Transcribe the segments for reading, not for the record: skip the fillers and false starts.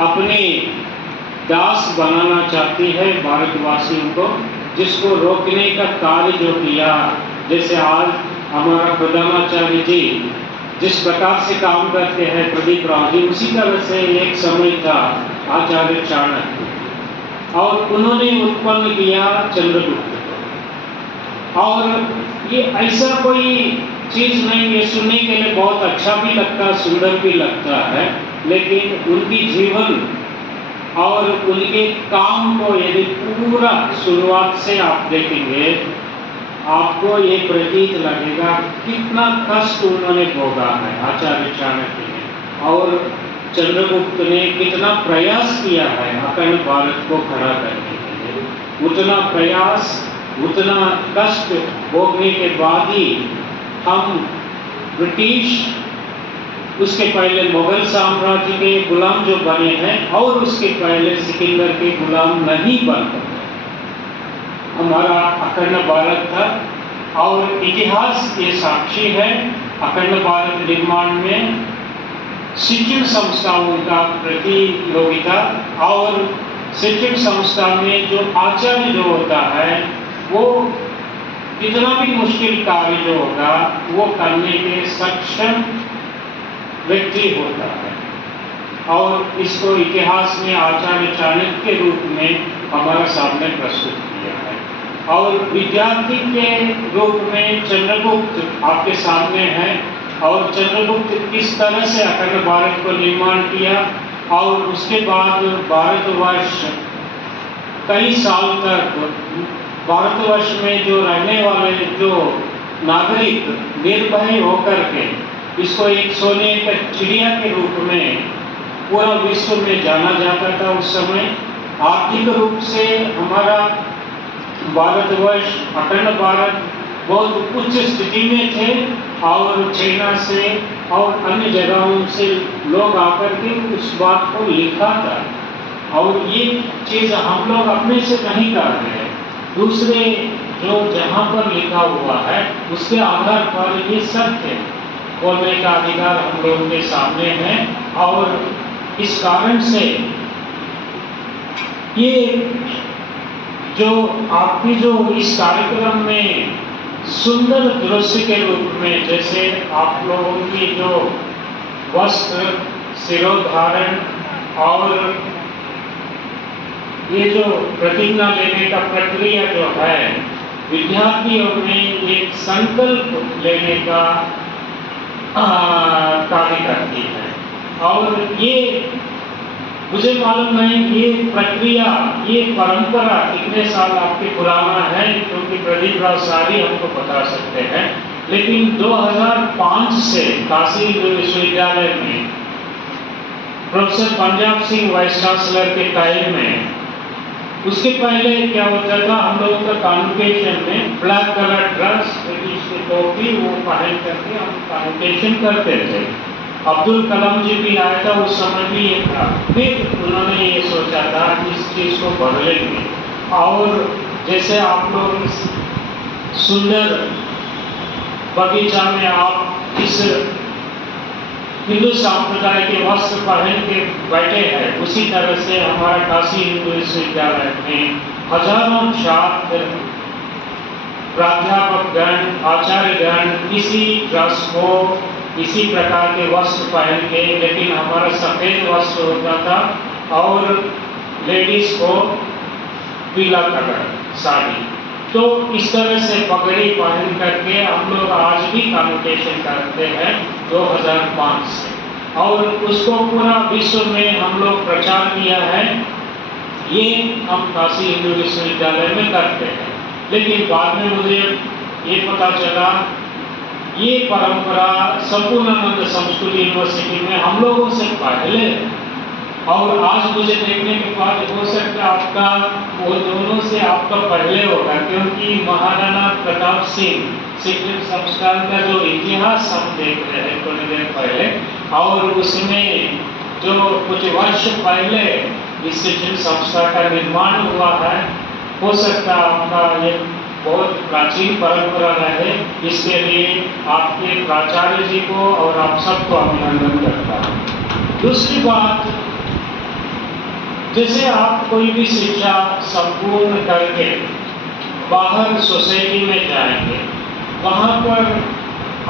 अपने दास बनाना चाहती है भारतवासियों को, जिसको रोकने का कार्य जो किया, जैसे आज हमारा प्रधानाचार्य जी जिस प्रकार से काम करते हैं प्रदीप राव जी, उसी तरह से एक समय था आचार्य चाणक्य, और उन्होंने उत्पन्न किया चंद्रगुप्त को। और ये ऐसा कोई चीज़ नहीं, ये सुनने के लिए बहुत अच्छा भी लगता है, सुंदर भी लगता है, लेकिन उनकी जीवन और उनके काम को यदि पूरा शुरुआत से आप देखेंगे, आपको ये प्रतीत लगेगा कितना कष्ट उन्होंने भोगा है आचार्य चाणक्य ने, और चंद्रगुप्त ने कितना प्रयास किया है अखंड भारत को खड़ा करने के लिए। उतना प्रयास, उतना कष्ट भोगने के बाद ही हम ब्रिटिश, उसके पहले मुगल साम्राज्य के गुलाम जो बने हैं, और उसके पहले सिकंदर के गुलाम नहीं बन पाए। हमारा अखंड भारत था, और इतिहास ये साक्षी है। अखंड भारत निर्माण में शिक्षण संस्थाओं का प्रतियोगिता, और शिक्षण संस्था में जो आचार्य जो होता है, वो कितना भी मुश्किल कार्य जो होगा वो करने के सक्षम व्यक्ति होता है। और इसको इतिहास में आचार्य चाणक्य के रूप में हमारा सामने प्रस्तुत किया है। और विद्यार्थी के रूप में चंद्रगुप्त आपके सामने है, और चंद्रगुप्त किस तरह से अखंड भारत को निर्माण किया, और उसके बाद भारतवर्ष कई साल तक भारतवर्ष में जो रहने वाले जो नागरिक निर्भय होकर के इसको एक सोने का चिड़िया के रूप में पूरा विश्व में जाना जाता था। उस समय आर्थिक रूप से हमारा भारतवर्ष, अखंड भारत बहुत उच्च स्थिति में थे, और चाइना से और अन्य जगहों से लोग आकर के उस बात को लिखा था। और ये चीज़ हम लोग अपने से नहीं कर रहे हैं, दूसरे जो जहाँ पर लिखा हुआ है उसके आधार पर ये सत्य बोलने का अधिकार हम लोगों के सामने है। और इस कारण से ये जो आपकी जो इस कार्यक्रम में सुंदर दृश्य के रूप में, जैसे आप लोगों की जो वस्त्र, सिरोधारण और ये जो प्रतिज्ञा लेने का प्रक्रिया जो है, विद्यार्थियों में एक संकल्प लेने का कार्य करती है। और ये मुझे मालूम नहीं ये प्रक्रिया, ये परंपरा कितने साल आपके पुराना है, क्योंकि प्रदीप राव सारी हमको बता सकते हैं। लेकिन 2005 से काशी विश्वविद्यालय में professor Punjab Singh vice chancellor के टाइम में, उसके पहले क्या होता था, हम लोगों का कॉन्वोकेशन में ब्लैक कलर ड्रेस, ब्रिटिश की टोपी वो पहन करके हम कॉन्वोकेशन करते थे। अब्दुल कलाम जी भी आया था, उस समय भी ये था। फिर उन्होंने ये सोचा था कि इस चीज़ को बदलेंगे, और जैसे आप लोग सुंदर बगीचा में आप इस हिंदू संप्रदाय के वस्त्र पहन के बैठे हैं, उसी तरह से हमारा काशी हिंदू विश्वविद्यालय में हजारों छात्र, प्राध्यापकगण, आचार्यगण इसी ड्रेस को, इसी प्रकार के वस्त्र पहन के, लेकिन हमारा सफ़ेद वस्त्र होता था और लेडीज को पीला कलर साड़ी। तो इस तरह से पगड़ी पहन करके हम लोग आज भी कॉन्वोकेशन करते हैं 2005 से, और उसको पूरा विश्व में हम लोग प्रचार किया है। ये हम काशी हिंदू विश्वविद्यालय में करते हैं। लेकिन बाद में मुझे ये पता चला ये परंपरा संपूर्णानंद संस्कृत यूनिवर्सिटी में हम लोगों से पहले, और आज मुझे देखने के बाद हो सकता है आपका वो दोनों से आपका पहले होगा, क्योंकि महाराणा प्रताप सिंह शिक्षण संस्थान का जो इतिहास हम देख रहे हैं थोड़ी देर पहले, और उसमें जो कुछ वर्ष पहले इस शिक्षण संस्था का निर्माण हुआ है, हो सकता है आपका ये बहुत प्राचीन परंपरा रहे। इसके लिए आपके प्राचार्य जी को और आप सबको अभिनंदन करता हूँ। दूसरी बात, जैसे आप कोई भी शिक्षा संपूर्ण करके बाहर सोसाइटी में जाएंगे, वहाँ पर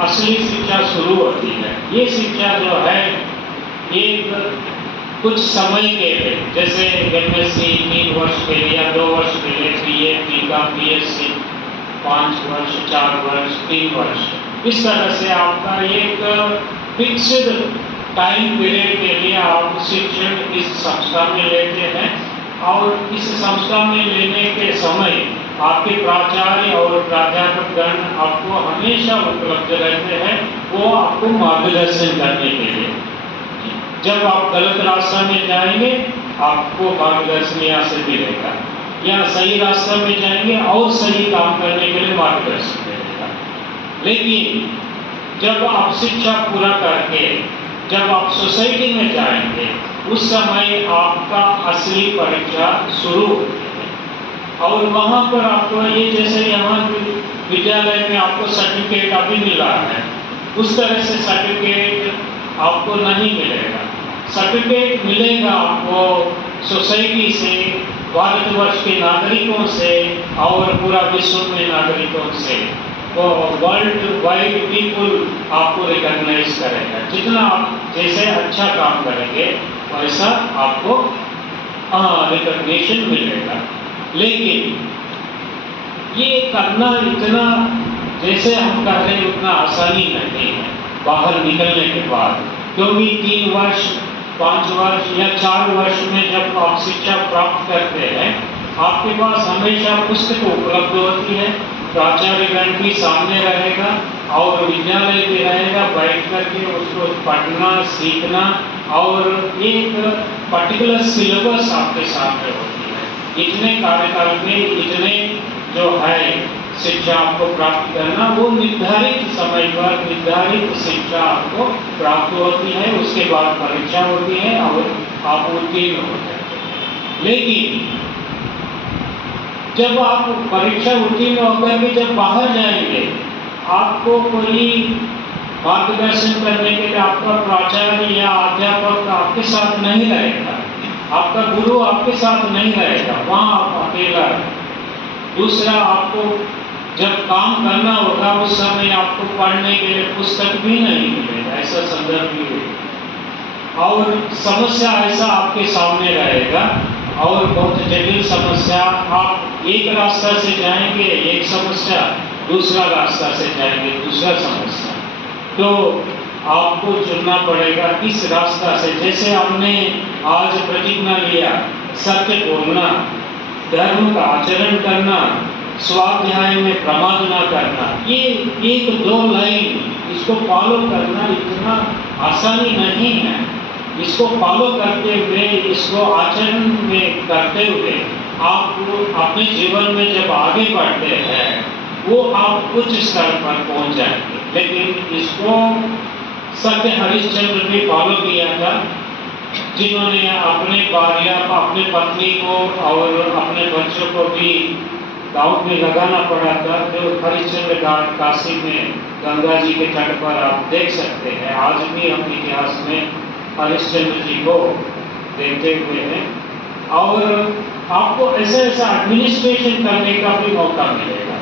असली शिक्षा शुरू होती है। ये शिक्षा जो है एक कुछ समय के लिए, जैसे एमएससी 3 वर्ष के लिए या 2 वर्ष के लिए, बीए, बीकॉम, बीएससी 5 वर्ष, 4 वर्ष, 3 वर्ष, इस तरह से आपका एक फिक्स्ड टाइम पीरियड के लिए आप शिक्षण इस संस्था में लेते हैं। और इस संस्था में लेने के समय आपके प्राचार्य और प्राध्यापकगण आपको हमेशा उपलब्ध रहते हैं, वो आपको मार्गदर्शन करने के लिए। जब आप गलत रास्ता में जाएंगे, आपको मार्गदर्शन यहाँ से मिलेगा, या सही रास्ता में जाएंगे और सही काम करने के लिए मार्गदर्शन मिलेगा। लेकिन जब आप शिक्षा पूरा करके जब आप सोसाइटी में जाएंगे, उस समय आपका असली परीक्षा शुरू होती है। और वहाँ पर आपको ये, जैसे यहाँ विद्यालय में आपको सर्टिफिकेट अभी मिला है, उस तरह से सर्टिफिकेट आपको नहीं मिलेगा। सर्टिफिकेट मिलेगा आपको सोसाइटी से, भारतवर्ष के नागरिकों से और पूरा विश्व में नागरिकों से। वो वर्ल्ड वाइड पीपुल आपको रिकॉग्नाइज करेगा। जितना आप जैसे अच्छा काम करेंगे वैसा आपको रिकॉग्निशन मिलेगा। लेकिन ये करना इतना, जैसे हम कह रहे हैं, उतना आसानी नहीं है बाहर निकलने के बाद, क्योंकि 3 वर्ष, 5 वर्ष या 4 वर्ष में जब आप शिक्षा प्राप्त करते हैं, आपके पास हमेशा पुस्तक उपलब्ध होती है, प्राचार्यगण भी सामने रहेगा और विद्यालय भी रहेगा, बैठ करके उसको पढ़ना, सीखना, और एक पर्टिकुलर सिलेबस आपके सामने होती है। इतने कार्यकाल में इतने जो है शिक्षा आपको प्राप्त करना, वो निर्धारित समय पर निर्धारित शिक्षा आपको प्राप्त होती है। उसके बाद परीक्षा होती है और आप उत्तीर्ण होते हैं। लेकिन जब आप परीक्षा उत्तीर्ण होकर के जब बाहर जाएंगे, आपको कोई मार्गदर्शन करने के लिए आपका प्राचार्य या अध्यापक आपके साथ नहीं रहेगा, आपका गुरु आपके साथ नहीं रहेगा, वहाँ आप अकेला हैं। दूसरा, आपको जब काम करना होगा उस समय आपको पढ़ने के लिए पुस्तक भी नहीं मिलेगा, ऐसा संदर्भ भी है। और समस्या ऐसा आपके सामने रहेगा, और बहुत जटिल समस्या। आप एक रास्ता से जाएंगे एक समस्या, दूसरा रास्ता से जाएंगे दूसरा समस्या। तो आपको चुनना पड़ेगा किस रास्ता से। जैसे हमने आज प्रतिज्ञा लिया, सत्य बोलना, धर्म का आचरण करना, स्वाध्याय में प्रमाद न करना, ये 1-2 लाइन, इसको फॉलो करना इतना आसानी नहीं है। इसको फॉलो करते हुए, इसको आचरण में करते हुए आप अपने जीवन में जब आगे बढ़ते हैं, वो आप उच्च स्तर पर पहुंच जाएंगे। लेकिन इसको सत्य हरिश्चंद्र ने फॉलो किया था, जिन्होंने अपने भार्या, अपने पत्नी को और अपने बच्चों को भी गाँव में लगाना पड़ा था। जो हरिश्चंद्र घाट काशी में गंगा जी के तट पर आप देख सकते हैं, आज भी हम इतिहास में हरिश्चंद्र जी को देखते हुए हैं। और आपको ऐसा ऐसा एडमिनिस्ट्रेशन करने का भी मौका मिलेगा।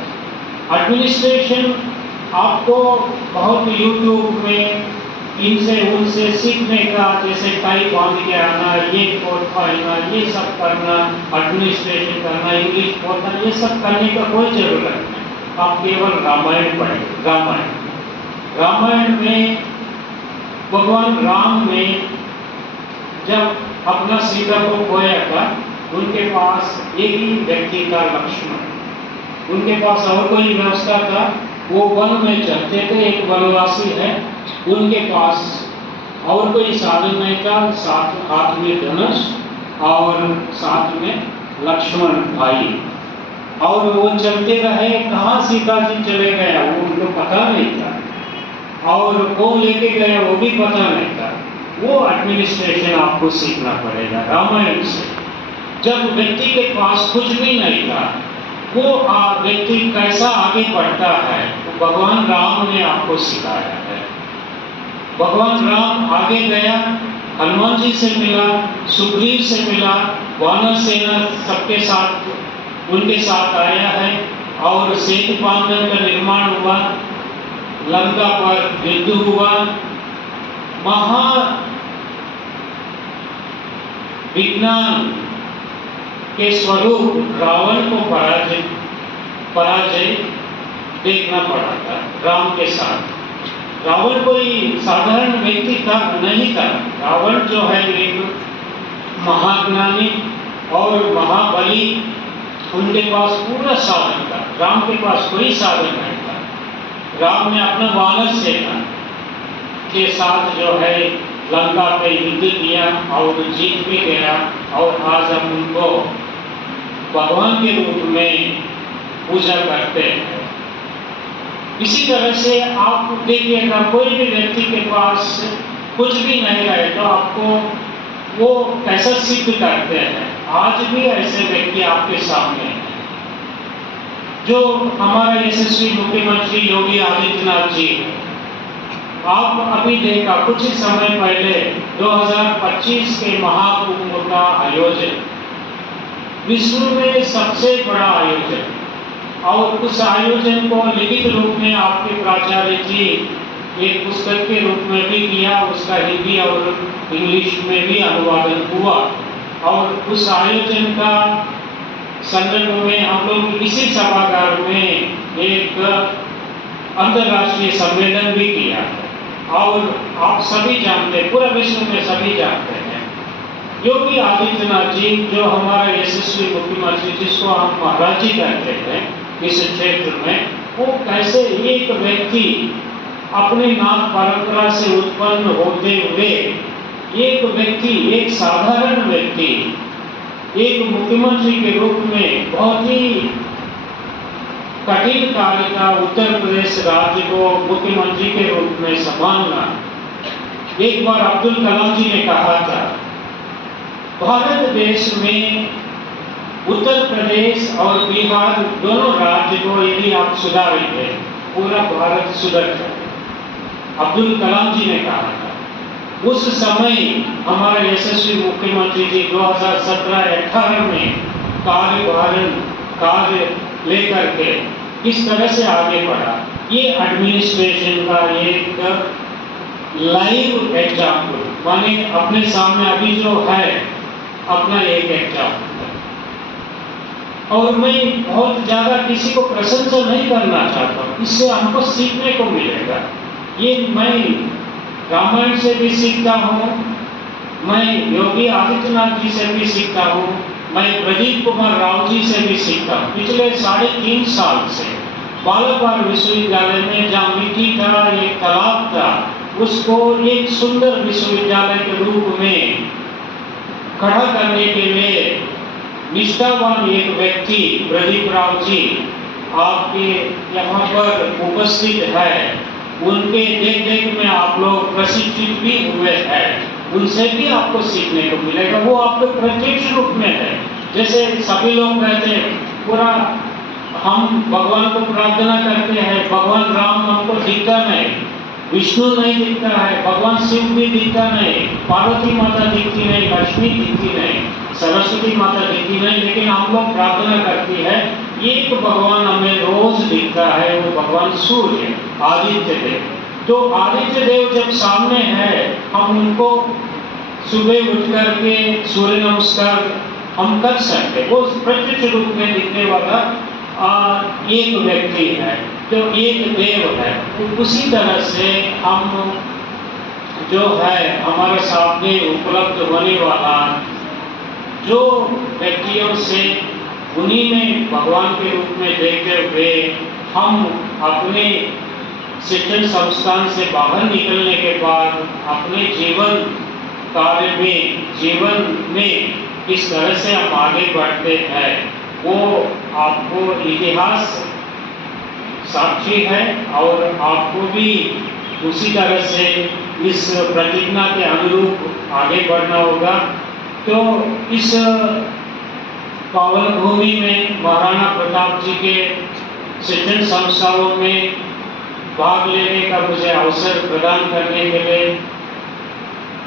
एडमिनिस्ट्रेशन आपको बहुत यूट्यूब में इनसे उनसे सीखने का, जैसे टाई बांध के आना, ये कोट पहनना, ये सब करना, एडमिनिस्ट्रेशन करना, इंग्लिश बोलना, ये सब करने का कोई जरूरत नहीं। आप केवल रामायण पढ़ें। रामायण में भगवान राम ने जब अपना सीता को खोया था, उनके पास एक ही व्यक्ति था, लक्ष्मण। उनके पास और कोई व्यवस्था था, वो वन में चलते थे, एक वनवासी है, उनके पास और कोई साधन नहीं था, साथ हाथ में धनुष और साथ में लक्ष्मण भाई। और वो चलते रहे, कहाँ सीता जी चले गए वो उनको पता नहीं था, और वो लेके गए वो भी पता नहीं था। वो एडमिनिस्ट्रेशन आपको सीखना पड़ेगा रामायण से। जब व्यक्ति के पास कुछ भी नहीं था, वो व्यक्ति कैसा आगे बढ़ता है, वो भगवान राम ने आपको सिखाया है। भगवान राम आगे गया हनुमान जी से मिला, सुग्रीव से मिला, वानर सेना सबके साथ उनके साथ आया है और सेतु बांधन का निर्माण हुआ, लंका पर युद्ध हुआ, महा विज्ञान के स्वरूप रावण को पराजय देखना पड़ा था राम के साथ। रावण कोई साधारण व्यक्ति था नहीं था। रावण जो है एक महाज्ञानी और महाबली, उनके पास पूरा साधन था, राम के पास कोई साधन नहीं था। राम ने अपना वानर सेना के साथ जो है लंका पे युद्ध किया और जीत भी गया, और आज हम उनको भगवान के रूप में पूजा करते हैं। इसी तरह से आप देखिएगा, कोई भी व्यक्ति के पास कुछ भी नहीं रहे तो आपको वो कैसा सिद्ध करते हैं। आज भी ऐसे व्यक्ति आपके सामने हैं। जो हमारा यशस्वी मुख्यमंत्री योगी आदित्यनाथ जी, आप अभी देखा कुछ ही समय पहले 2025 के महाकुंभ का आयोजन, विश्व में सबसे बड़ा आयोजन, और उस आयोजन को लिखित रूप में आपके प्राचार्य जी एक पुस्तक के रूप में भी किया, उसका हिंदी और इंग्लिश में भी अनुवादन हुआ, और उस आयोजन का संदर्भ में हम लोग इसी सभागार में एक अंतर्राष्ट्रीय सम्मेलन भी किया। और आप सभी जानते हैं, पूरा विश्व में सभी जानते हैं, योगी आदित्यनाथ जी जो हमारा यशस्वी मुख्यमंत्री, जिसको हम महाराज जी कहते हैं इस क्षेत्र में, वो कैसे एक व्यक्ति अपने नाथ परंपरा से उत्पन्न होते हुए एक व्यक्ति, एक साधारण व्यक्ति, एक मुख्यमंत्री के रूप में बहुत ही कठिन कार्य का उत्तर प्रदेश राज्य को मुख्यमंत्री के रूप में संभालना। एक बार अब्दुल कलाम जी ने कहा था, भारत देश में उत्तर प्रदेश और बिहार दोनों राज्य को यदि आप सुधारेंगे, पूरा भारत सुधर जाएगा। अब्दुल कलाम जी ने कहा था। उस समय हमारे यशस्वी मुख्यमंत्री जी 2017-18 में कार्य लेकर के किस तरह से आगे बढ़ा, ये एडमिनिस्ट्रेशन का एक लाइव एग्जाम्पल, माने अपने सामने अभी जो है अपना एक एग्जाम्पल। और मैं बहुत ज्यादा किसी को प्रशंसा नहीं करना चाहता हूँ, इससे हमको सीखने को मिलेगा। ये मैं रामायण से भी सीखता हूँ, मैं योगी आदित्यनाथ जी से भी सीखता हूँ, मैं प्रदीप कुमार राव जी से भी सीखता हूँ। पिछले 3.5 साल से बालापाल विश्वविद्यालय में जहाँ मिट्टी का एक तालाब था, उसको एक सुंदर विश्वविद्यालय के रूप में खड़ा करने के लिए निष्ठावान एक व्यक्ति प्रदीप राव जी आपके यहाँ पर उपस्थित है। उनके देख में आप लोग प्रशिक्षित भी हुए हैं, उनसे भी आपको सीखने को मिलेगा। वो आपके प्रत्यक्ष रूप में है। जैसे सभी लोग कहते हैं, पूरा हम भगवान को प्रार्थना करते हैं, भगवान राम हमको दिखता नहीं, विष्णु नहीं दिखता है, भगवान शिव भी दिखता नहीं, पार्वती माता दिखती नहीं, लक्ष्मी दिखती नहीं, सरस्वती माता दिखती नहीं, लेकिन हम लोग प्रार्थना करती है एक भगवान हमें रोज दिखता है, वो भगवान सूर्य आदित्य देव। तो आदित्य देव जब सामने है, हम उनको सुबह उठ करके सूर्य नमस्कार हम कर सकते। वो प्रत्यक्ष रूप में दिखने वाला एक व्यक्ति है, तो एक देव है। तो उसी तरह से हम जो है हमारे सामने उपलब्ध होने वाला जो व्यक्तियों से, उन्हीं में भगवान के रूप में देखते हुए हम अपने शिक्षण संस्थान से बाहर निकलने के बाद अपने जीवन में किस तरह से हम आगे बढ़ते हैं, वो आपको इतिहास साक्षी है, और आपको भी उसी तरह से इस प्रतिज्ञा के अनुरूप आगे बढ़ना होगा। तो इस पावन भूमि में महाराणा प्रताप जी के शिक्षण संस्थाओं में भाग लेने का मुझे अवसर प्रदान करने के लिए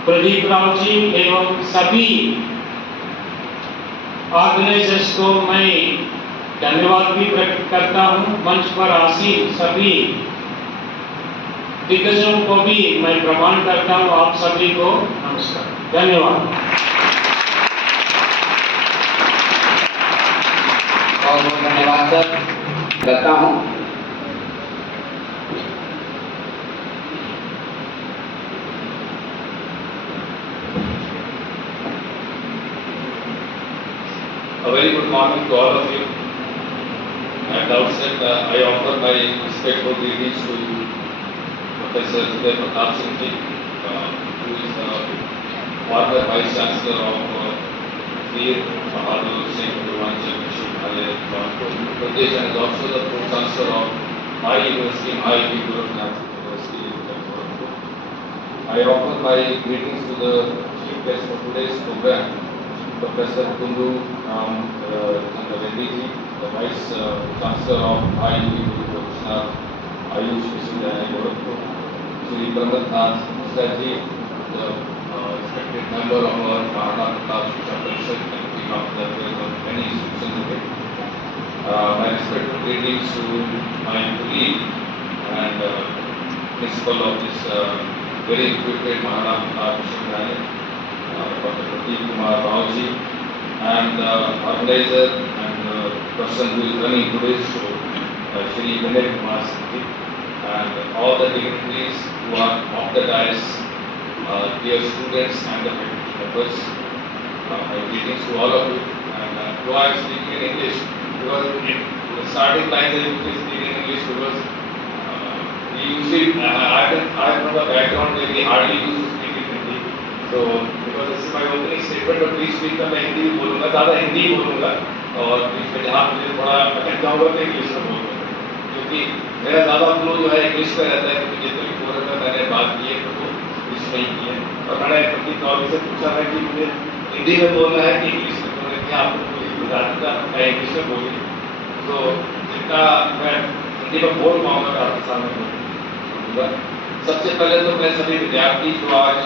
प्रदीप राव जी एवं सभी ऑर्गेनाइजर्स को मैं धन्यवाद भी प्रकट करता हूँ। मंच पर आसीन सभी दिग्गजों को भी मैं प्रणाम करता हूँ। आप सभी को नमस्कार, धन्यवाद। बहुत बहुत धन्यवाद सर करता हूँ। A very good morning to all of you. At the outset, I offer my respectful greetings to Professor Uday Pratap Singh ji, who is the former Vice Chancellor of Veer Bahadur Singh Purvanchal Vishwavidyalaya, Jaunpur, Uttar Pradesh, and is also the Pro Chancellor of my university, IIT Gorakhnath University in Jaunpur. I offer my greetings to the chief guest for today's program, Professor Kundu Chandraveddi ji, the Vice Chancellor of IIT Gorakhnath Ayush Vishwavidyalaya, Gorakhpur, Shri Pramodnath Mishra ji, the respected member of our Maharana Pratap Shiksha Parishad Committee of the many institutions of it. My respectful greetings to my colleague and principal of this very reputed Maharana Pratap Vishwavidyalaya, Dr. Pradeep Kumar Rao ji, and the organizer and the person who is running today's show, Shri Vinay Kumar Singh ji, and all the dignitaries who are off the dais, dear students and the faculty members. My greetings to all of you. And though I am speaking in English, because the starting lines I usually speak in English because we usually, I am from the background where we hardly used to speak in Hindi. So because this is my opening statement, but please speak मैं हिंदी भी बोलूँगा, ज़्यादा हिंदी ही बोलूँगा और बीच में जहाँ मुझे थोड़ा मैं कहता हूँ कि इंग्लिश में बोलूँगा, क्योंकि मेरा ज़्यादा फ्लो जो है इंग्लिश में रहता है, क्योंकि जितने भी फोरम में मैंने बात की है तो वो इंग्लिश में ही की है। और मैंने प्रदीप राव से पूछा है कि मुझे हिंदी में बोलना है कि इंग्लिश में, बोलना है कि आपको पूरी गुजराती का मैं इंग्लिश में बोली, तो जितना मैं हिंदी में बोल पाऊँगा मैं आपके सामने बोलूँगा। सबसे पहले तो मैं सभी विद्यार्थी जो आज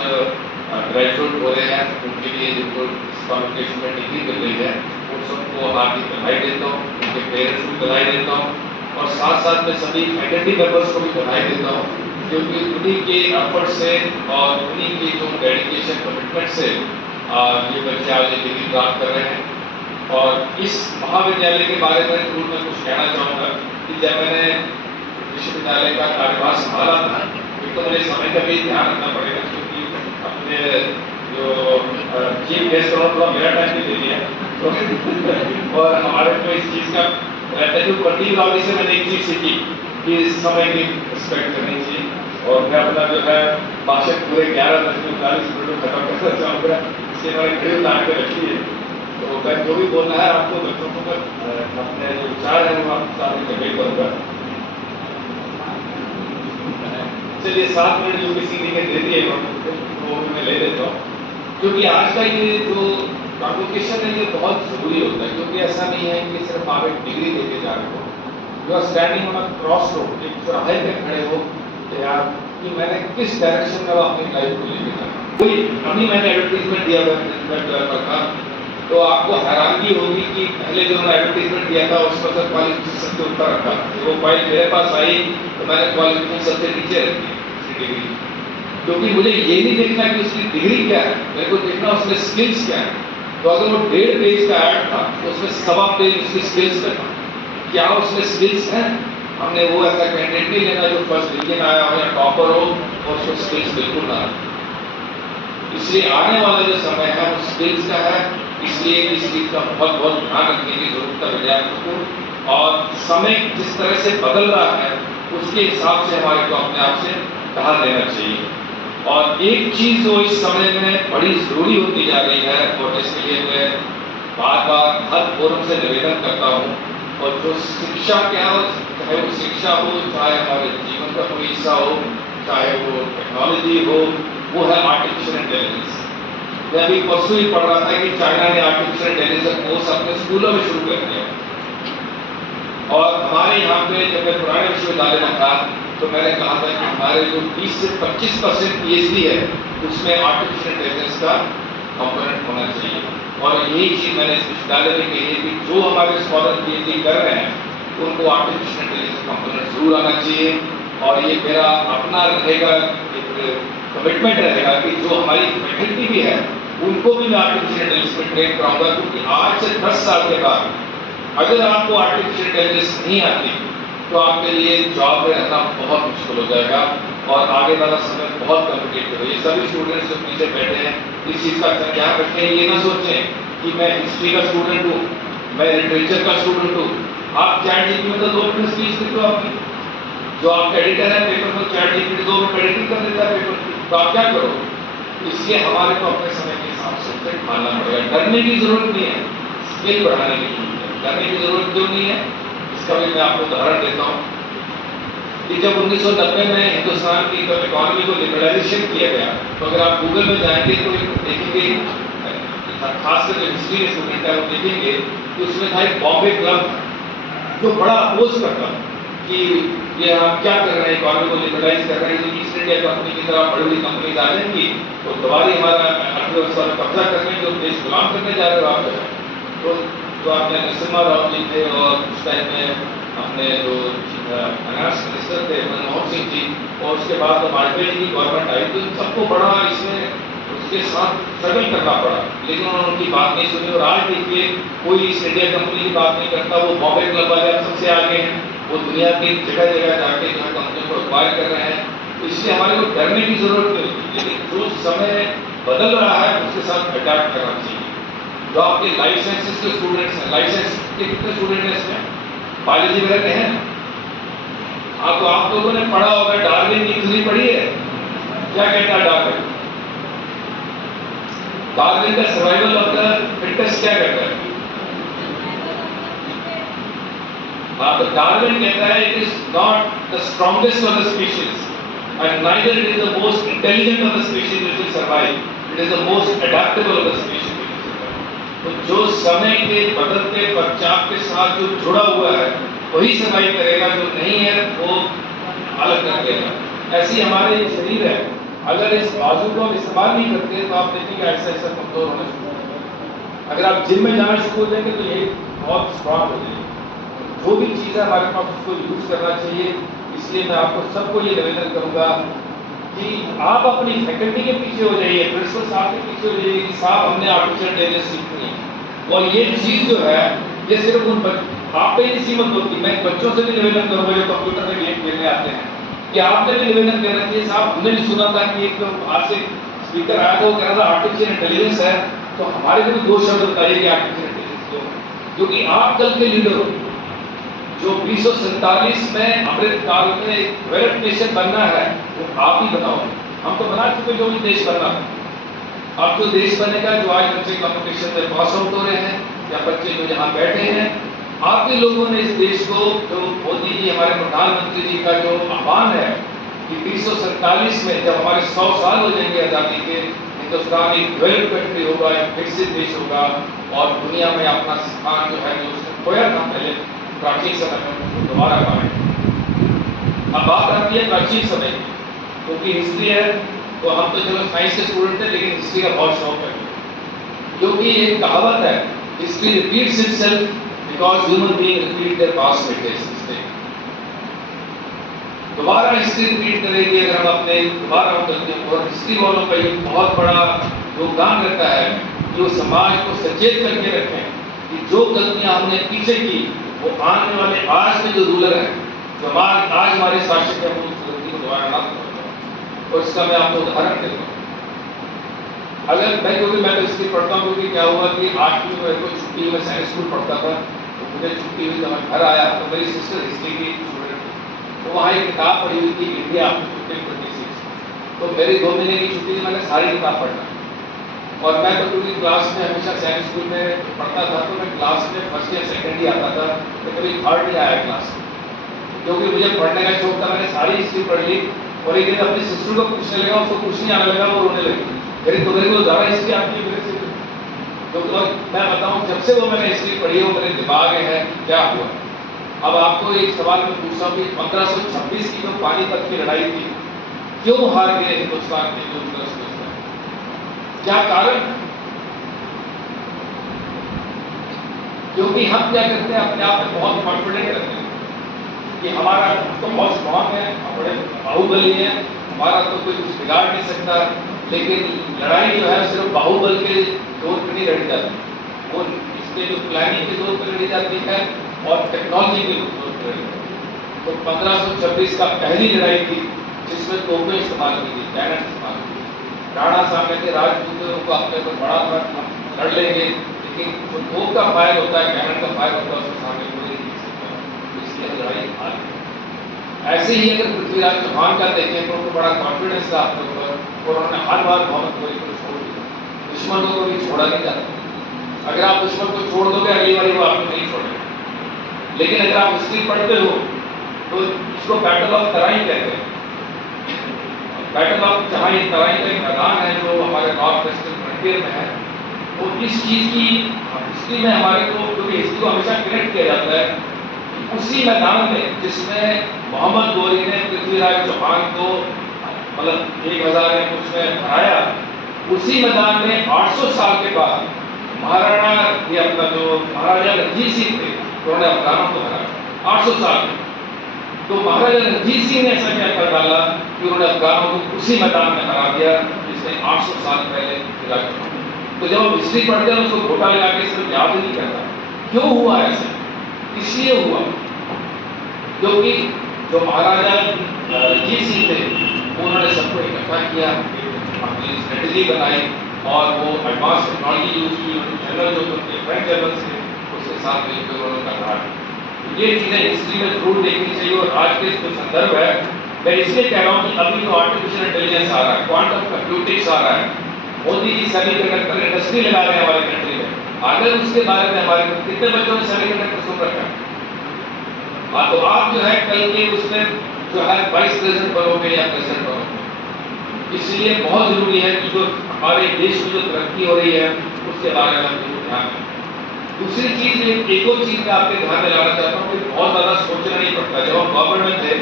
ग्रेजुएट हो रहे हैं उनके लिए जिनको इस कॉम्पिटिशन में डिग्री मिल रही है उन सबको हार्दिक बधाई देता हूँ, उनके पेरेंट्स को बधाई देता हूँ और साथ साथ में सभी फैकल्टी मेंबर्स को भी बधाई देता हूँ, क्योंकि उन्हीं के एफर्ट से और उन्हीं की जो डेडिकेशन कमिटमेंट से ये बच्चे आज डिग्री प्राप्त कर रहे हैं। और इस महाविद्यालय के बारे में जरूर मैं कुछ कहना चाहूँगा कि जब मैंने विश्वविद्यालय का कार्यभार संभाला था तो मुझे समय का भी ध्यान रखना पड़ेगा, क्योंकि अपने जो चीफ गेस्ट और थोड़ा मेरा टाइम भी दे दिया तो और हमारे को इस चीज़ का रहता है। जो प्रदीप राव से मैंने एक चीज़ सीखी कि समय की रिस्पेक्ट करनी चाहिए और मैं अपना जो है भाषण पूरे 11:40 में खत्म करना चाहूँगा, इसके मैंने घड़ी उतार के रखी है। तो मैं जो भी बोलना है आपको बच्चों को अपने जो विचार है वो आपके सामने कन्वे करूँगा। चलिए 7 मिनट जो किसी ने दे दिए वो मैं ले लेता हूँ, क्योंकि आज का ये जो कॉन्वोकेशन है ये बहुत ज़रूरी होता है, क्योंकि ऐसा नहीं है कि सिर्फ आप एक डिग्री लेके जा रहे हो, you are standing on a cross road, एक चौराहे पे खड़े हो यार कि मैंने किस डायरेक्शन में अपनी लाइफ को लेके जाना। कोई अभी मैंने एडवर्टीजमेंट दिया था तो आपको हैरानगी होगी कि पहले जो मैंने एडवर्टीजमेंट दिया था उस पर क्वालिफिकेशन सबसे ऊपर रखा, वो फाइल मेरे पास आई तो मैंने क्वालिफिकेशन सबसे नीचे रखी डिग्री, क्योंकि मुझे ये नहीं देखना कि उसकी डिग्री क्या है, मेरे को देखना उसमें स्किल्स क्या है। तो अगर वो 1.5 पेज का ऐड था तो उसमें 1.25 पेज उसकी स्किल्स पे था, क्या उसमें स्किल्स हैं। हमने वो ऐसा कैंडिडेट नहीं लेना जो फर्स्ट डिवीजन आया हो या टॉपर हो और उसको स्किल्स बिल्कुल ना। इसलिए आने वाला जो समय है वो स्किल्स का है, इसलिए इस चीज़ का बहुत बहुत ध्यान रखने की जरूरत है विद्यार्थियों को। और समय जिस तरह से बदल रहा है उसके हिसाब से हमारे को अपने आप से ध्यान देना चाहिए। और एक चीज़ जो इस समय में बड़ी ज़रूरी होती जा रही है और जिसके लिए मैं बार बार हर फोरम से निवेदन करता हूँ, और जो शिक्षा क्या हो, चाहे वो शिक्षा हो, चाहे हमारे जीवन का कोई हिस्सा हो, चाहे वो टेक्नोलॉजी हो, वो है आर्टिफिशियल इंटेलिजेंस। मैं अभी परसों ही पढ़ रहा था कि चाइना ने आर्टिफिशियल इंटेलिजेंस कोर्स अपने स्कूलों में शुरू कर दिया, और हमारे यहाँ पे जब मैं पुराने विश्वविद्यालय में था तो मैंने कहा था कि हमारे जो 20 से 25% PhD है उसमें आर्टिफिशियल इंटेलिजेंस का कंपोनेंट होना चाहिए। और यही चीज़ मैंने इस विश्वविद्यालय में कही है कि जो हमारे स्कॉलर पीएचडी कर रहे हैं उनको आर्टिफिशियल इंटेलिजेंस कंपोनेंट जरूर आना चाहिए। और ये मेरा अपना रहेगा, एक कमिटमेंट रहेगा कि जो हमारी फैकल्टी भी है उनको भी मैं आर्टिफिशियल इंटेलिजेंस में ट्रेन कराऊंगा, क्योंकि आज से 10 साल के बाद अगर आपको आर्टिफिशियल इंटेलिजेंस नहीं आती तो आपके लिए जॉब में रहना बहुत मुश्किल हो जाएगा और आगे वाला समय बहुत कॉम्पिटिटिव है। ये सभी स्टूडेंट्स जो पीछे बैठे हैं इस चीज़ का ध्यान रखें, ये ना सोचें कि मैं हिस्ट्री का स्टूडेंट हूँ, मैं लिटरेचर का स्टूडेंट हूँ। आप चैट जीपीटी में तो 2 मिनट स्पीच लिखो आपकी, जो आपका एडिटर है पेपर में चैट जीपीटी 2 मिनट एडिटिंग कर देता है पेपर की, तो आप क्या करो? इसलिए हमारे को अपने समय के हिसाब से ढालना पड़ेगा। डरने की जरूरत नहीं है, स्किल बढ़ाने की जरूरत है। डरने की जरूरत क्यों नहीं है, इसका भी मैं आपको उदाहरण देता हूँ कि जब 1990 में हिंदुस्तान की इकोनॉमी को लिबरलाइजेशन किया गया, तो अगर आप गूगल में जाएंगे तो देखेंगे, खासकर जो हिस्ट्री के स्टूडेंट है वो देखेंगे कि उसमें था एक बॉम्बे क्लब जो बड़ा अपोज करता कि ये आप क्या कर रहे हैं, इकोनॉमी को लिबरलाइज कर रहे हैं, जो ईस्ट इंडिया कंपनी की तरह बड़ी बड़ी कंपनीज आ जाएंगी तो दोबारा हमारा अर्थव्यवस्था में कब्जा करने जो देश गुलाम करने जा रहे हो आप। तो जो आपने नरसिम्हा राव जी थे और उस टाइम में अपने जो फाइनेंस मिनिस्टर थे मनमोहन सिंह जी, और उसके बाद तो वाजपेयी जी की गवर्नमेंट आई, तो इन सबको बड़ा इसमें उसके साथ स्ट्रगल करना पड़ा, लेकिन उन्होंने उनकी बात नहीं सुनी। और आज देखिए कोई ईस्ट इंडिया कंपनी की बात नहीं करता, वो बॉम्बे क्लब वाले अब सबसे आगे हैं, वो दुनिया की जगह जगह जाके जो है कंपनी को एक्वायर कर रहे हैं। तो इसलिए हमारे को डरने की जरूरत नहीं होती, लेकिन जो समय बदल रहा है उसके साथ अडैप्ट करना चाहिए। जो आपके लाइफ साइंसेज के स्टूडेंट्स हैं, लाइफ साइंस के कितने स्टूडेंट हैं इसमें? बायोलॉजी वगैरह के हैं? हाँ, तो आप लोगों ने पढ़ा होगा, डार्विन की थ्योरी पढ़ी है? क्या कहता है डार्विन? डार्विन का सर्वाइवल ऑफ द फिटेस्ट क्या कहता है? हाँ, तो डार्विन कहता है it is not the strongest of the species and neither it is the most intelligent of the species which will survive, it is the most adaptable of the species. तो जो समय के बदलते पश्चात के साथ जो जुड़ा हुआ है वही सर्वाइव करेगा, जो नहीं है वो अलग कर देगा। ऐसी हमारे शरीर है, अगर इस बाजू को हम इस्तेमाल नहीं करते तो आप देखेंगे ऐसा ऐसा कमजोर होना शुरू हो जाएगा। अगर आप जिम में जाना शुरू हो जाएंगे तो ये बहुत स्ट्रांग हो जाएगी। जो भी चीज़ है हमारे पास उसको यूज करना चाहिए। इसलिए मैं आपको सबको ये निवेदन करूँगा कि आप अपनी फैकल्टी के पीछे हो जाइए, प्रिंसिपल साहब के पीछे हो जाइए कि साहब हमने आर्टिफिशियल इंटेलिजेंस सीखनी है। और ये चीज़ जो है ये सिर्फ उन आप पे ही सीमित होती। मैं बच्चों से भी निवेदन करूँगा जो कंप्यूटर में गेम खेलने आते हैं कि आपने भी निवेदन करना चाहिए, साहब हमने भी सुना था कि एक आज से स्पीकर आया था वो कह रहा था आर्टिफिशियल इंटेलिजेंस है, तो हमारे को भी 2 शब्द बताइए कि आर्टिफिशियल इंटेलिजेंस क्यों है, क्योंकि आप कल के लीडर हो। जो 1947 में अमृतकाल में डेवलप्ड नेशन बनना है वो आप ही बनाओगे। हम तो बना चुके जो भी देश बनना है। अब जो देश बनेगा, जो आज बच्चे कॉम्पिटिशन में पास आउट हो रहे हैं या बच्चे जो यहाँ बैठे हैं, आप ही लोगों ने इस देश को, जो मोदी जी हमारे प्रधानमंत्री जी का जो आह्वान है कि 1947 में जब हमारे 100 साल हो जाएंगे आज़ादी के, हिंदुस्तान एक डेवलप्ड कंट्री होगा, एक विकसित देश होगा और दुनिया में अपना स्थान जो है जो उसने खोया था पहले प्राचीन समय में उसको दोबारा पाएं। अब बात आती है प्राचीन समय की, क्योंकि हिस्ट्री है तो हम तो चलो साइंस के स्टूडेंट हैं, लेकिन हिस्ट्री का बहुत शौक है, क्योंकि एक कहावत है history repeats itself because human being repeat there past mistakes. दोबारा हिस्ट्री रिपीट करेगी अगर हम अपने दोबारा हम करते हैं। और हिस्ट्री वालों का ये बहुत बड़ा योगदान रहता है जो समाज को सचेत करके रखें कि जो गलतियां हमने पीछे की वो आने वाले आज के जो रूलर हैं, जो आज हमारे शासक हैं, वो उस गलती को दोबारा ना करें। और इसका मैं आपको उदाहरण देता हूँ। अगर मैं, क्योंकि मैं तो हिस्ट्री पढ़ता हूँ, क्योंकि क्या हुआ कि 8वीं में मेरे को छुट्टी हुई, मैं साइंस स्कूल पढ़ता था, तो मुझे छुट्टी हुई, जब मैं घर आया तो मेरी सिस्टर हिस्ट्री की स्टूडेंट थी, तो वहाँ एक किताब पढ़ी हुई थी इंडिया 1526। तो मेरी 2 महीने की छुट्टी थी, मैंने सारी किताब पढ़ना। और मैं तो क्योंकि क्लास में हमेशा साइंस स्कूल में पढ़ता था, तो मैं क्लास में फर्स्ट या सेकेंड ही आता था, तो कभी थर्ड नहीं आया क्लास में, क्योंकि मुझे पढ़ने का शौक था। मैंने सारी हिस्ट्री पढ़ ली और एक दिन अपनी सिस्टर को पूछने लगा, उसको कुछ नहीं आने लगा, वो रोने लगी, मेरे को ज़्यादा हिस्ट्री आती है मेरे से। तो मैं बताऊँ, जब से वो मैंने हिस्ट्री पढ़ी वो मेरे दिमाग में है क्या हुआ। अब आपको एक सवाल मैं पूछ रहा हूँ कि 1526 की जो पानीपत की लड़ाई थी, क्यों हार गए हिंदुस्तान के जो क्या कारण? क्योंकि हम क्या करते हैं, अपने आप में बहुत कॉन्फिडेंट रहते हैं कि हमारा तो बहुत स्ट्रॉन्ग है, हम बड़े बाहुबली हैं, हमारा तो कोई कुछ बिगाड़ नहीं सकता। लेकिन लड़ाई जो है सिर्फ बाहुबल के जोर पर नहीं लड़ी जाती, वो इसके जो प्लानिंग के जोर पर लड़ी जाती है और टेक्नोलॉजी के जोर पर लड़ी जाती है। तो 1526 का पहली लड़ाई थी जिसमें तोपें इस्तेमाल की थी, कैनन इस्तेमाल की थी। राणा साहब के राजपूतों को अपने को बड़ा था, हम लड़ लेंगे, लेकिन जो तोप का फायर होता है, कैनन का फायर होता है, उसके सामने कोई नहीं जीत सकता। इसलिए लड़ाई हार गई। ऐसे ही अगर पृथ्वीराज चौहान का देखें तो उनको बड़ा कॉन्फिडेंस था अपने ऊपर और उन्होंने हर बार मोहम्मद गोरी को छोड़ दिया, दुश्मनों को भी छोड़ा नहीं जाता। अगर आप दुश्मन को छोड़ दोगे अगली बार वो आपको नहीं छोड़ेगा। लेकिन अगर आप हिस्ट्री पढ़ते हो तो इसको बैटल ऑफ तराइन कहते हैं। बैटल ऑफ तराइन का एक मैदान है जो हमारे नॉर्थ वेस्टर्न फ्रंटियर में है। तो इस चीज की हिस्ट्री में हमारे को, क्योंकि हिस्ट्री को हमेशा कनेक्ट किया जाता है, उसी मैदान में जिसमें मोहम्मद गोरी ने पृथ्वीराज चौहान को मतलब 1000 या कुछ में हराया, उसी मैदान में 800 साल के बाद महाराणा ये अपना जो महाराजा रणजीत सिंह थे उन्होंने अफगानों को हराया 800 साल में। तो महाराजा रणजीत सिंह ने ऐसा क्या कर डाला कि उन्होंने अफगानों को उसी मैदान में हरा दिया जिसने 800 साल पहले पृथ्वीराज चौहान। तो जब हम हिस्ट्री पढ़ते हैं उसको घोटा लगा के सिर्फ याद ही नहीं करता। क्यों हुआ ऐसा? इसलिए हुआ क्योंकि जो महाराजा रणजीत सिंह थे उन्होंने सबको इकट्ठा किया, अपनी स्ट्रेटजी बनाई और वो एडवांस टेक्नोलॉजी यूज की। जनरल जो उनके फ्रेंच जनरल थे उसके साथ मिलकर उन्होंने कहा। ये चीज़ें हिस्ट्री में जरूर देखनी चाहिए। और आज के जो संदर्भ है, मैं इसलिए कह रहा हूँ कि अभी तो आर्टिफिशियल इंटेलिजेंस आ रहा है, क्वांटम कंप्यूटिंग्स आ रहा है, मोदी जी सेमीकंडक्टर इंडस्ट्री लगा रहे हैं हमारे कंट्री में। अगर उसके बारे में हमारे कितने बच्चों ने सेमीकंडक्टर सुन रखा है? तो आप जो है कल के उसमें जो है वाइस प्रेसिडेंट बनोगे या प्रेसिडेंट बनोगे। इसलिए बहुत जरूरी है कि जो हमारे देश में जो तरक्की हो रही है उसके बारे में हम जरूर ध्यान दें। दूसरी चीज, एक और चीज मैं आपके ध्यान में लाना चाहता हूँ कि बहुत ज्यादा सोचना नहीं पड़ता। जब हम गवर्नमेंट में थे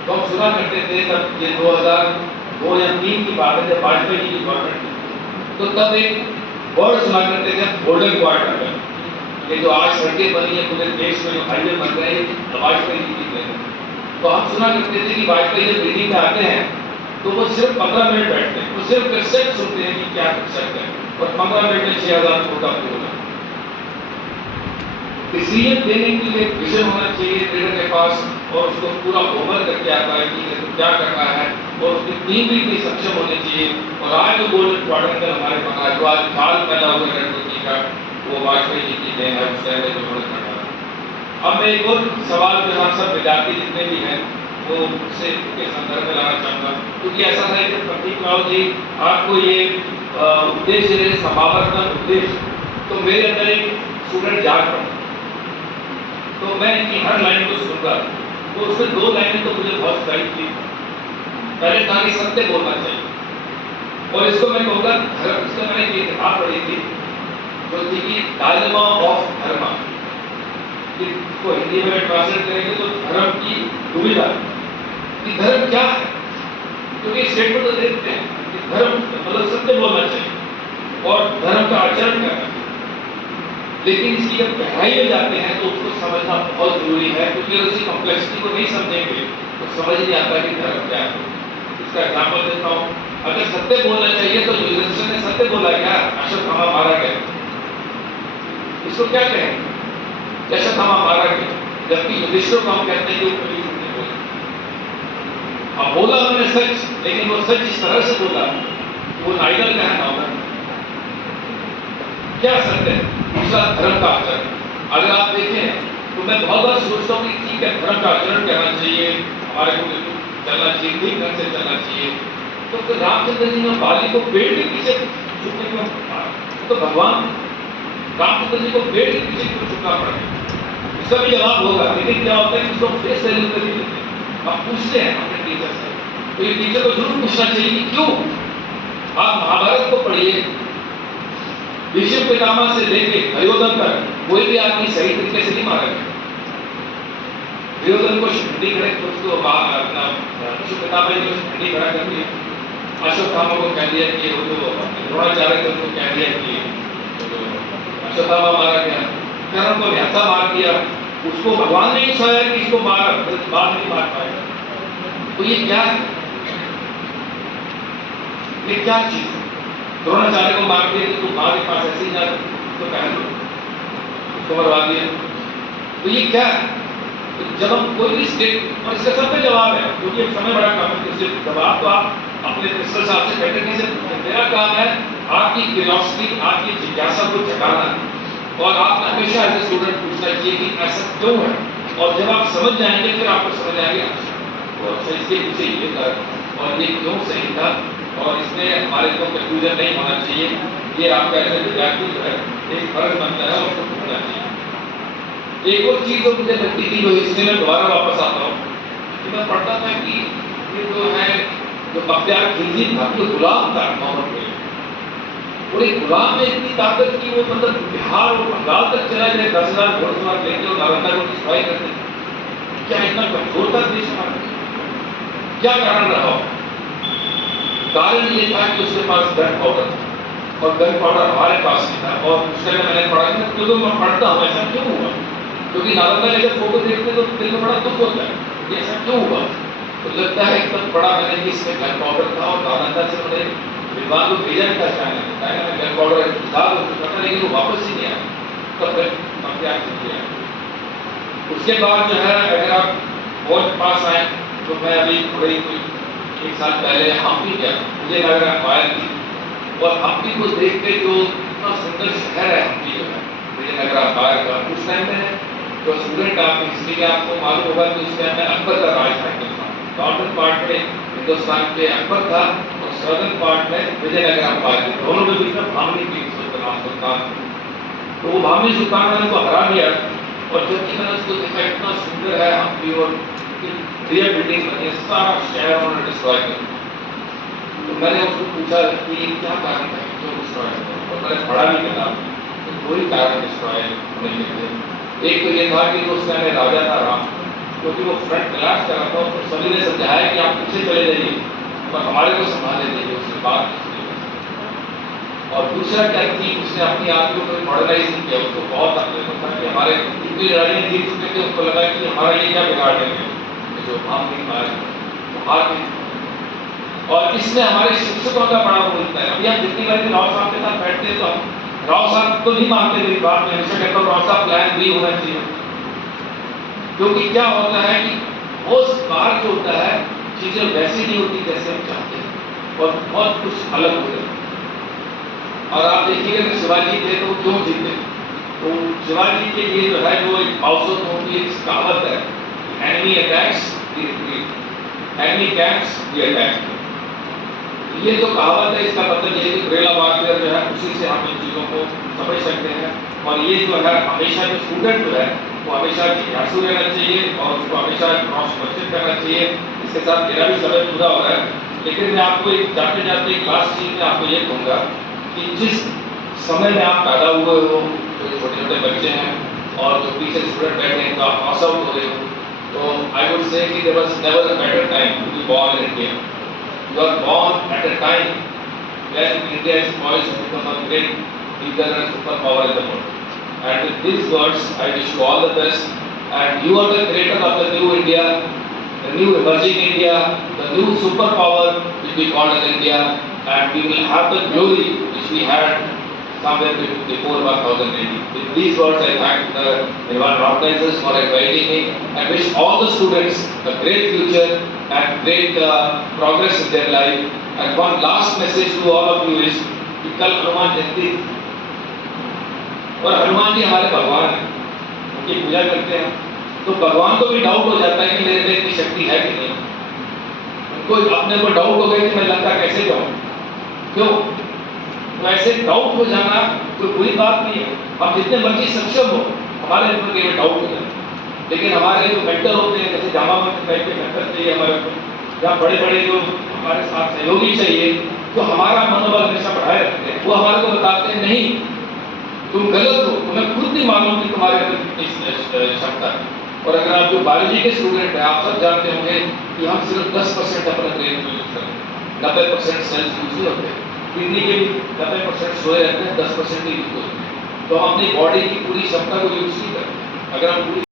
तो हम सुना करते थे, तब ये 2002 या 2003 की बात है जब वाजपेयी जी की गवर्नमेंट थी, तो तब एक वर्ड सुना करते थे गोल्डन क्वार्टर। ये जो आज सड़कें बनी है पूरे देश में, जो हाईवे बन रहे हैं, वाजपेयी जी की देन। तो हम सुना करते थे कि वाजपेयी जब मीटिंग में आते हैं तो वो सिर्फ 15 मिनट बैठते हैं, वो सिर्फ कंसेप्ट सुनते हैं कि क्या कर सकते हैं और 15 मिनट में 6000 करोड़ का बिल होना। इसलिए देने के लिए विजन होना चाहिए लीडर के पास और उसको पूरा होमवर्क करके आता है कि क्या करना है और उसकी टीम भी इतनी सक्षम होनी चाहिए। और आज जो गोल्डन क्वाड्रेंटल हमारे बना, जो आज काल पैदा हुआ रणनीति का, वो वाजपेयी जी की देन है, उससे हमें जो मदद करना है। अब मैं एक और सवाल जो हम सब विद्यार्थी जितने भी हैं वो उससे के संदर्भ में लाना चाहूँगा, क्योंकि ऐसा है कि प्रतीक राव जी आपको ये उद्देश्य दे समावर्तन उद्देश्य, तो मेरे अंदर एक स्टूडेंट जाग पड़ा। तो मैं इनकी हर लाइन को सुनता, तो उसमें 2 लाइनें तो मुझे बहुत सही थी। पहले था कि सत्य बोलना चाहिए, और इसको मैं कहूँगा धर्म। इसको मैंने एक किताब पढ़ी थी जो थी कि डायलेमा ऑफ धर्म, इसको हिंदी में ट्रांसलेट करेंगे तो धर्म की दुविधा कि धर्म क्या है। क्योंकि स्टेटमेंट तो देखते हैं कि धर्म मतलब सत्य बोलना चाहिए और धर्म का आचरण करना चाहिए, लेकिन इसकी जब गहराई में जाते हैं तो उसको समझना बहुत जरूरी है, क्योंकि अगर उसकी कॉम्प्लेक्सिटी को नहीं समझेंगे तो समझ नहीं आता कि धर्म क्या है। इसका एग्जाम्पल देता हूँ। अगर सत्य बोलना चाहिए तो युधिष्ठिर ने सत्य बोला क्या? अश्वत्थामा मारा गया, इसको क्या कहें? अश्वत्थामा मारा गया, जबकि युधिष्ठिर को हम कहते हैं कि वो कभी झूठ नहीं बोले। अब बोला उन्होंने सच, लेकिन वो सच इस तरह से बोला वो नाइडल का है ना। क्या सत्य है? दूसरा धर्म का आचरण। अगर आप देखें तो मैं बहुत बार सोचता हूँ कि ठीक है धर्म का आचरण करना चाहिए, हमारे को चलना चाहिए, ठीक ढंग से चलना चाहिए। तो फिर रामचंद्र जी ने बाली को पेड़ के पीछे झुकने क्यों कहा? तो भगवान रामचंद्र जी को पेड़ के पीछे क्यों झुकना पड़ा? इसका भी जवाब होगा, लेकिन क्या होता है कि उसको फेस वैल्यू कर नहीं देते। आप पूछते हैं अपने टीचर से, तो ये टीचर को जरूर पूछना चाहिए कि क्यों। आप महाभारत को पढ़िए, भीष्म पितामह से लेके दुर्योधन तक कोई भी आदमी सही तरीके से नहीं मारा गया। दुर्योधन को शंडी खड़े, उसको अपना भीष्म पितामह जी को शंडी खड़ा कर दिया, अश्वत्थामा को कह दिया कि वो जो द्रोणाचार्य थे उनको कह दिया कि अश्वत्थामा मारा गया, कर्ण को न्यासा मार दिया, उसको भगवान ने ही सोचा कि इसको मारा, बाद नहीं मार पाएगा। तो ये क्या है? ये क्या चीज है? द्रोणाचार्य को मार दिया तो माँ के पास ऐसे ही जा तो कह लो उसको मरवा दिया। तो ये क्या है? तो जब हम कोई भी स्टेट, और इसका सब पे जवाब है क्योंकि समय बड़ा कम है, इसलिए जवाब तो आप अपने प्रिंसिपल साहब से फैकल्टी से पूछें। मेरा काम है आपकी क्यूरियोसिटी, आपकी जिज्ञासा को जगाना, और आप हमेशा एज ए स्टूडेंट पूछना चाहिए कि ऐसा क्यों है, और जब आप समझ जाएंगे फिर आपको समझ आएगा तो अच्छा इसके पीछे ये कारण और ये क्यों सही था, और इसमें हमारे को कंफ्यूजन नहीं होना चाहिए। ये आपका ऐसे विद्यार्थी जो है एक फर्ज बनता है, उसको पूछना चाहिए। एक और चीज जो मुझे लगती थी, जो हिस्ट्री में दोबारा वापस आता हूँ, कि मैं पढ़ता था कि ये जो है जो बख्तियार खिलजी था ये गुलाम था मोहम्मद में, और एक गुलाम में इतनी ताकत की वो मतलब बिहार और बंगाल तक चला जाए 10,000 घोड़सवार लेके और नालंदा को डिस्ट्रॉय करते। क्या इतना कमजोर था देश हमारा? क्या कारण रहा? कारण ये था कि उसके पास गन पाउडर था, और गन पाउडर हमारे पास नहीं था। और उस समय मैंने पढ़ा था, क्योंकि मैं पढ़ता हूँ ऐसा क्यों हुआ, क्योंकि नालंदा के जब फोटो देखते तो दिल में बड़ा दुख होता है कि ऐसा क्यों हुआ। तो लगता है एकदम बड़ा मैंने कि इसमें गन पाउडर था, और नालंदा से मैंने विद्वान को भेजा था चाइना में, चाइना में गन पाउडर था उसको पता, लेकिन वो वापस ही नहीं आया। तब तक बख्तियार खिलजी आया। उसके बाद जो है अगर आप बहुत पास आए तो मैं अभी थोड़ी एक साल पहले हम्पी गया, मुझे लग रहा है थी, और हम्पी को देख के जो इतना सुंदर शहर है हम्पी जो है विजयनगर अखबार का, उस टाइम में जो स्टूडेंट आप हिस्ट्री के आपको मालूम होगा कि उस टाइम में अकबर का राज था हिंदुस्तान। नॉर्दर्न पार्ट में हिंदुस्तान के अकबर था, और सदर्न पार्ट में विजयनगर अखबार थी। दोनों के बीच में भामनी थी, सुल्तान। तो वो भामनी सुल्तान ने उनको हरा दिया, और जबकि मैंने उसको देखा इतना सुंदर है हम्पी, और रियल बिल्डिंग बनी है, सारा शहर उन्होंने डिस्ट्रॉय कर दिया। तो मैंने उसको पूछा कि क्या कारण है क्यों डिस्ट्रॉय किया, और मैंने पढ़ा भी किताब, तो कोई कारण डिस्ट्रॉय होने के थे। एक तो ये था कि उस समय राजा था राम, क्योंकि वो फ्रंट तलाश कर रहा था, उसको सभी ने समझाया कि आप पीछे चले जाइए और हमारे को संभाले देंगे, उसके बाद। और दूसरा क्या थी, उसने अपनी आर्मी को मॉडर्नाइज नहीं किया, उसको बहुत तकलीफ होता कि हमारे इतनी लड़ाइयाँ जीत चुके थे, उसको लगा कि हमारा ये क्या बिगाड़ देंगे जो हम नहीं मारे तो हार गए। और इसमें हमारे शिक्षकों का बड़ा रोल होता है। अभी हम जितनी बार राव साहब के साथ बैठते हैं तो हम राव साहब तो नहीं मानते मेरी बात में, हमेशा कहता हूँ राव साहब प्लान बी होना चाहिए, क्योंकि क्या होता है कि उस बार जो होता है चीजें वैसी नहीं होती जैसे हम चाहते हैं, और बहुत कुछ अलग हो जाता है। और आप देखिएगा कि शिवाजी थे तो क्यों जीते, तो शिवाजी के लिए जो है जो एक माउसों की एक कहावत है, enemy attacks we retreat, enemy camps we attack. ये जो कहावत है इसका मतलब ये है कि गुरेला वारफेयर जो है उसी से हम इन चीज़ों को समझ सकते हैं। और ये जो है हमेशा जो स्टूडेंट जो है वो हमेशा जिज्ञासु रहना चाहिए, और उसको हमेशा क्रॉस क्वेश्चन करना चाहिए। इसके साथ मेरा भी समय पूरा हो रहा है, लेकिन मैं आपको एक जाते जाते एक लास्ट चीज़ में आपको ये कहूँगा कि जिस समय में आप पैदा हुए हो, जो छोटे छोटे बच्चे हैं और जो पीछे स्टूडेंट बैठे हैं, तो आप पास आउट हो रहे हो, तो आई would say that there was never a better time to be born in India. You are born at a time when India is poised to become a great leader and superpower in the world. And with these words, I wish you all the best. And you are the creator of the new India, the new emerging India, the new superpower which we call as India, and we will have the glory which we had somewhere before 1000 AD. With these words, I thank the Nirvana organizers for inviting me. I wish all the students a great future and great progress in their life. And one last message to all of you is कि कल हनुमान जयंती, और हनुमान जी हमारे भगवान हैं, उनकी पूजा करते हैं, तो भगवान को भी डाउट हो जाता है कि मेरे में इतनी शक्ति है कि नहीं। उनको अपने को डाउट हो गया कि मैं लंका कैसे जाऊँ, क्यों? तो ऐसे डाउट हो जाना कोई बुरी बात नहीं है। हम जितने मर्जी सक्षम हो, हमारे ऊपर केवल डाउट हो जाए, लेकिन हमारे जो मेंटर होते हैं, जैसे जामा टाइप के मेंटर चाहिए हमारे को, या बड़े बड़े जो हमारे साथ सहयोगी चाहिए, तो हमारा मनोबल हमेशा बढ़ाए रखते हैं। वो हमारे को बताते हैं नहीं तुम गलत हो, तुम्हें खुद नहीं मालूम कि तुम्हारे अंदर कितनी क्षमता है। और अगर आप जो बायोलॉजी के स्टूडेंट हैं, आप सब जानते होंगे कि हम सिर्फ 10% अपने ब्रेन को यूज करते हैं, 90% सेल्स यूज नहीं होते, किडनी के भी 90% सोए रहते हैं, 10% ही यूज होते हैं। तो हम अपनी बॉडी की पूरी क्षमता को यूज नहीं करते। अगर हम पूरी